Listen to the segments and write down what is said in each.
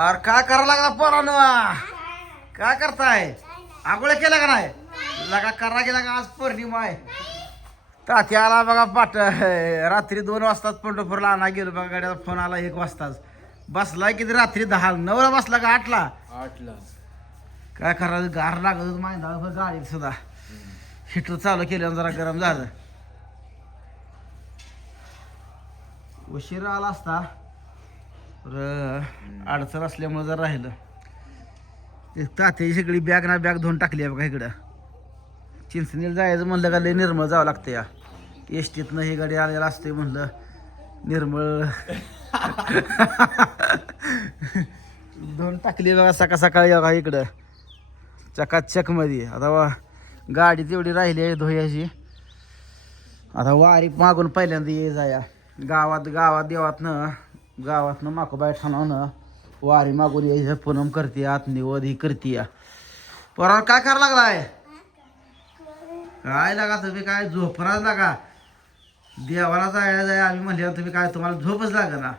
अरे काय करायला लागला पोरानो? काय करताय? आंघोळ्या केल्या का नाही? लगा करा गेला का आज पौर्णिमा आहे ताती आला बघा पाट रात्री दोन वाजताच पंढरपूरला आणा गेलो बघा गाड्याचा फोन आला एक वाजताच. बसलाय किती रात्री दहा नऊला बसला का आठला? आठला. काय करायचं गार लागत होतं माहिती गाडीत सुद्धा. हिटर चालू केल्यावर जरा गरम झालं. उशीर आला असता. तर अडचण असल्यामुळे जर राहिलं. ते तात्याची सगळी बॅग ना बॅग धुवून टाकली आहे बघा इकडं. चिंचणीला जायचं म्हणलं का लय निर्मळ जावं लागतं या. एस टीतनं ही गाडी आलेला असते म्हणलं निर्मळ. धुवून टाकली बघा सकाळ सकाळी बघा इकडं. चकाचकमध्ये आता वा गाडी तेवढी राहिली आहे धुयाची आता वारी मागून पहिल्यांदा ये जाया गावात गावात देवातनं गावातनं माकोबाई ठाणावनं वारी मागून यायचं पूनम करते आत निवद ही करते या पोराला काय करायला लागलाय? काय लागा तुम्ही काय? झोपणार लागा. देवाला जायला जाय आम्ही म्हणल्यावर तुम्ही काय तुम्हाला झोपच लागा ना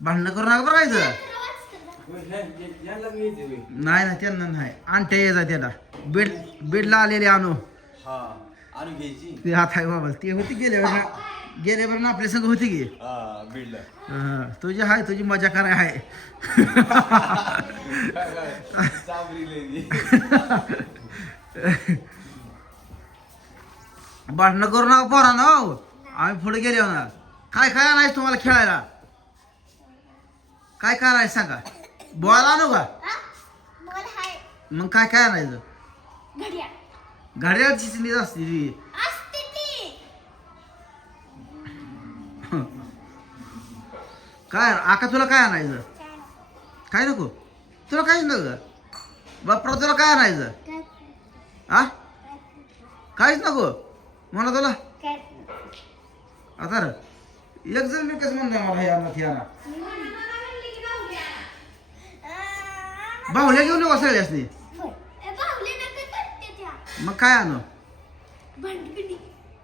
भांडणं करू नका बरं कायचं नाही ना त्यांना नाही. आणत्या ये जा त्याला. बेड बेडला आलेले आणू. हा आणून घ्यायची. ते हात आहे बाबा ते होती गेले गेले बरं आपल्या संग होती की? हा बीडला हा, तुझी हाय तुझी मजा कराय चाबरी लेली भांडणं करू नका पोरा ना हो आम्ही पुढे गेले ना. काय काय नाही तुम्हाला खेळायला? काय काय नाही सांगा? बॉल आणू का? बोल हाय. मग काय काय आणायचं? घड्या घड्याळची असते ती. असते काय आका तुला काय आणायचं? काय नको? तुला काहीच नको बापरा तुला काय आणायचं? आ? काहीच नको? म्हणा तुला. काय आता एक जण मी कसं म्हणणार मला हे आणा ते आणा. बाहुल्या घेऊन करते त्या मग काय आणू?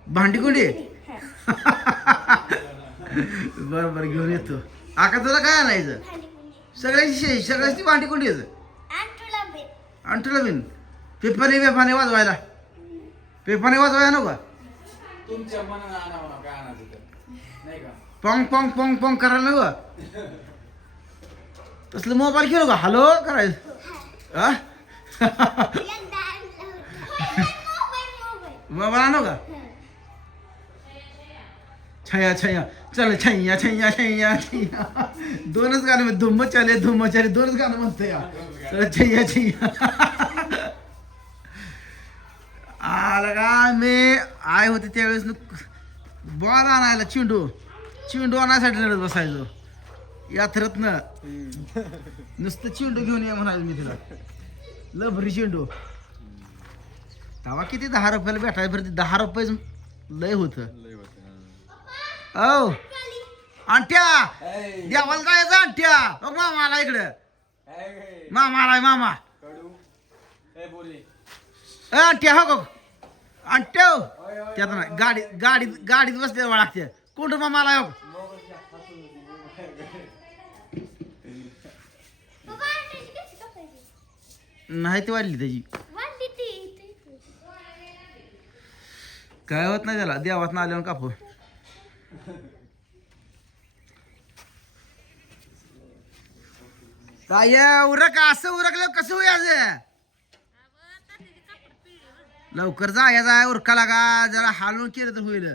भांडीकुंडी बरं बरं घेऊन येतो. आका तुला काय आणायचं? सगळ्याची शे सगळ्याची बे आणि तुला बिन. पेपाने पेपाने वाजवायला. पेपाने वाजवायला नको. तुमच्या मनानं काय आणायचं ते. नाही का? पॉंग पॉंग पॉंग पॉंग करायला नको. तसलं मोबाईल खेळू का? हॅलो करायचं. हा? मोबाईल आणू का? छया छया. चल छया छया छया दोनच गाणं म्हण- धुम्म चाले दोनच गाणं म्हणतो या. चल छया छैया. आला का? मी आय होते त्यावेळेस बॉल आणायला चिंडू. चिंडू आणायसाठी रडत बसायचो. यात्रेतनं. नुसतं चिंडू घेऊन ये म्हणाल मी तिला. लभरी चिंडू. तवा किती दहा रुपयाला भेटायला ते दहा रुपये लय होतं. औ आणट्या ऐ, देवाला जायचं आणट्या बघ मामा आला इकडे. मामा आलाय मामा. ए आणट्या हो गो आणट्या हो. त्यात नाही गाडी गाडीत गाडीत बसले लागते. कोण मामा आलाय हो? नाही ती वाढली त्याची. काय होत नाही त्याला देवात आल्यावर कापू. काय उरक असं उरकलं कसं होयाचं लवकर जाया जाय उरका लागा जरा हालून केलं तर होईल.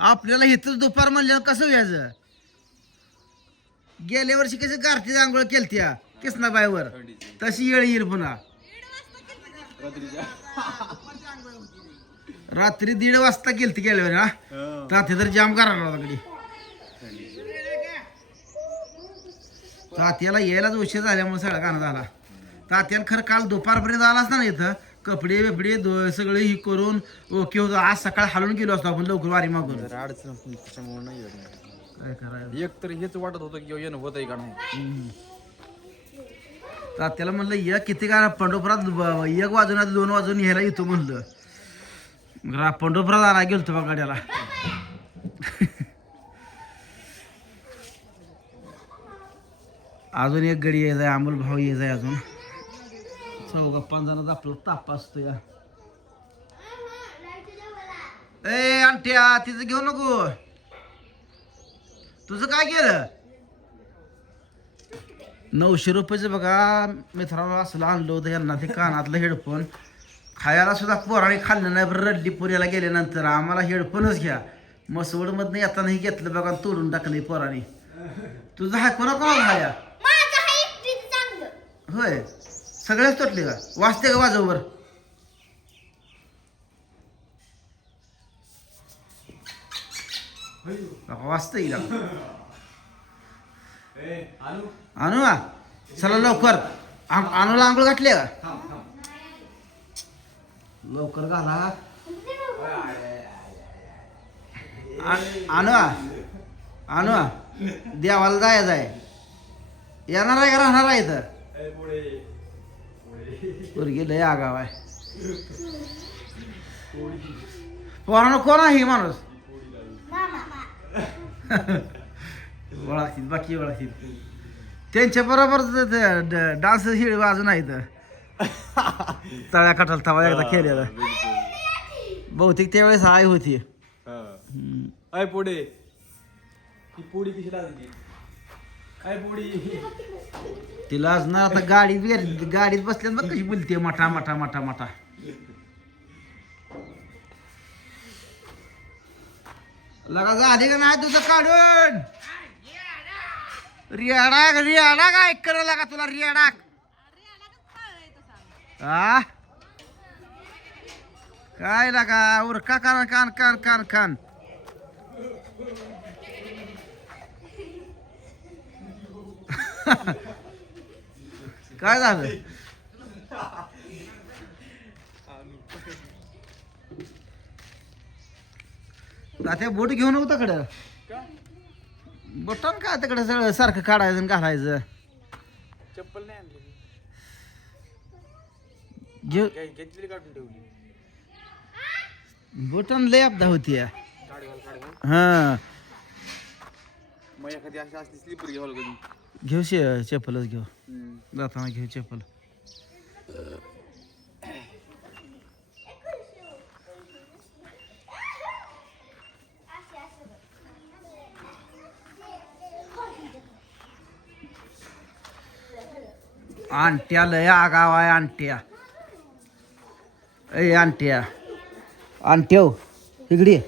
आपल्याला इथं दुपार म्हणल्यावर कसं व्हायचं गेल्या वर्षी कसं गारठी आंघोळ केलत्या किसनाबाईवर तशी येळ येईल पुन्हा. रात्री दीड वाजता गेलती गेल्या वेळी ना हा. तर जाम करायला होता तात्याला यायलाच उशीर झाल्यामुळे सगळा गाणं झाला तात्याला खरं काल दुपारपर्यंत आला असता ना इथं. कपडे बिपडे सगळे ही करून ओके होतं. आज सकाळ हालून गेलो असतो आपण लवकर वारी मागून. जरा अडचण होती, त्याच्यामुळे नाही येत नाही. काय करायचं? एक तर हेच वाटत होतं की येणं होतंय का नाही. तात्याला म्हणलं एक किती का पंढरपुरात ब- एक वाजून आता दोन वाजून ह्याला येतो म्हणलं. मग रा- पंढरपुरात आला गेलतो बा गाड्याला. अजून एक गडी येत आहे अमोल भाऊ यायचा आहे अजून. चौघा पाच जणांचा आपला ताप असतो या. ए अंट्या तिचं घेऊ नको. तुझं काय केलं? नऊशे रुपयाचं बघा मित्रांनो असलं आणलं होतं यांना ते कानातलं हेडफोन. खायला सुद्धा पोराने खाल्लं नाही बरं रड्डी पुण्याला गेल्यानंतर आम्हाला हेडफोनच घ्या. मसवडमधनं येताना हे घेतलं बघा तोडून टाकलं पोराने. तुझं हाय कोणा कोणाला खाया माझं हा एकटीच चांगलं होय. सगळ्याच तुटले का? वाचते का वाजववर वाचतं येईल आणू? ना चला लवकर. आणूला आंघोळ घातले का? लवकर घाला. आण- आणू. देवाला जायचं आहे. येणार आहे का राहणार आहे इथं? पोरगी लय आगाव आहे. पोरानं कोण आहे माणूस? ओळखतील बाकी ओळखतील त्यांच्या बरोबर डान्स हिळ वाजून आहे इथं. तळ्या कटाल तवा एकदा केलेला बहुतेक त्यावेळेस आई होती. अय पुढे. ही पोळी कशी लागली? काय तिला आज ना आता गाडीत गेली- गाडीत बसल्यात बघ कशी बोलते मठा मठा मठा मठा. लगा झाली का नाही तुझं काढून? रियाडाक रियाडाक ऐक कर लागा तुला रियाडाक. आ? काय लागा उरका कान कान कान कान कान. काय झालं? त्या बोट घेऊन नको तिकडं बटन काय तिकडं सगळं सारखं काढायचं आणि घालायचं? चप्पल नाही आणली घेऊ काय घेतलेली काढून ठेवली. बटन लय अपदा होती हा. मग एखादी अशी असली स्लीपर घ्यावं कधी घेऊ शे चप्पलच घेऊ. जाताना घेऊ चप्पल. आणट्या लय आगाव आहे आणट्या ए आणट्या आणट्याव इकडे ये.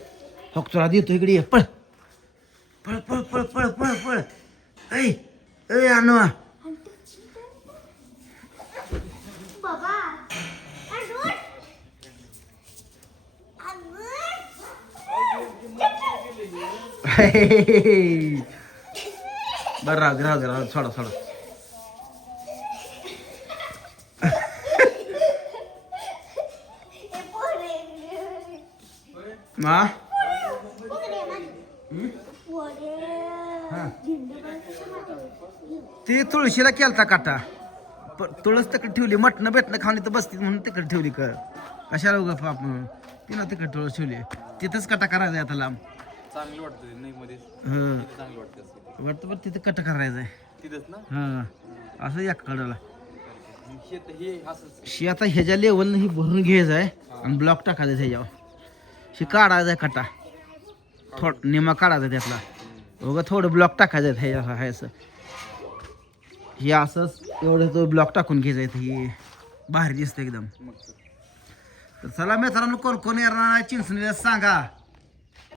हो तुला देतो इकडे ये. पळ. पळ पळ पळ पळ पळ पळ. ऐ ऐ अजून बरं दे राहू दे. सोडा सोडा. मा? ती तुळशीला केलता काटा. प- तुळस तिकडे ठेवली मटणं बेटणं खाऊन इथं बसती म्हणून तिकडे ठेवली कर कशाला उगा पाप तिनं तिकडे तुळस ठेवली. तिथंच कटा करायचा आहे आता लांब. चांगली वाटतं नाही मध्ये हं. चांगली वाटतं तिथं कट करायचं आहे. तिथंच ना? हां. असं या कडाला. तर- हे असंच. शी आता ह्याच्या लेवलनं ही भरून घ्यायचं आहे आणि ब्लॉक टाकायचं ह्याच्यावर. ही काढायचा आहे कटा. थोड निमा काढायचा त्यातला. बघा थोडं ब्लॉक टाकायचं आहे ह्याच्या हे असं. हे असंच एवढं तो ब्लॉक टाकून घ्यायचं आहे ही भारी दिसतं एकदम. तर. तर चला मित्रांनो कोण कोण येणार चिंचणीला सांगा.